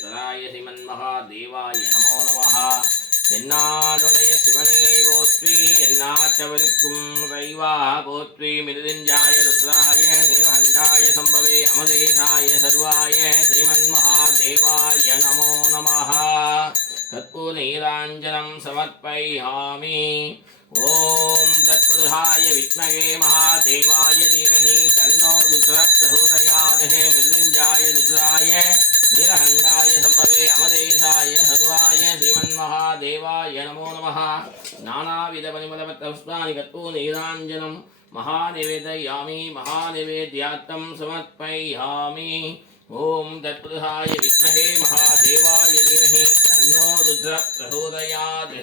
சதாய ஸ்ரீமன்மகாதேவாய நமோ நமः. தென்னாடுடைய சிவனே போற்றி, எந்நாட்டவருக்கும் இறைவா போற்றி. மிருதுஞ்சாய ருத்ராய நீலகண்டாய சம்பவே அமதேசாய சர்வாய ஸ்ரீமன்மகாதேவாய நமோ நமः. கற்பூரநீராஞ்சனம் சமர்ப்பயாமி. ஓம் தத்புருஷாய வித்மகே மகாதேவாய தீமஹி தன்னோ ருத்ரः பிரச்சோதயாத். மிருதுஞ்சாய ருத்ராய நீலகண்டாய சம்பவே அமதேசாய சர்வாய ஸ்ரீமன்மகாதேவாய நமோ நமः. நானாவித பரிமளபத்ரபுஷ்பாணி கற்பூரநீராஞ்சனம் மகாநிவேதயாமி. மகாநிவேத்யார்த்தம் சமர்ப்பயாமி. ஓம் தத்புருஷாய வித்மகே மகாதேவாய தீமஹி தன்னோ ருத்ரः பிரச்சோதயாத்.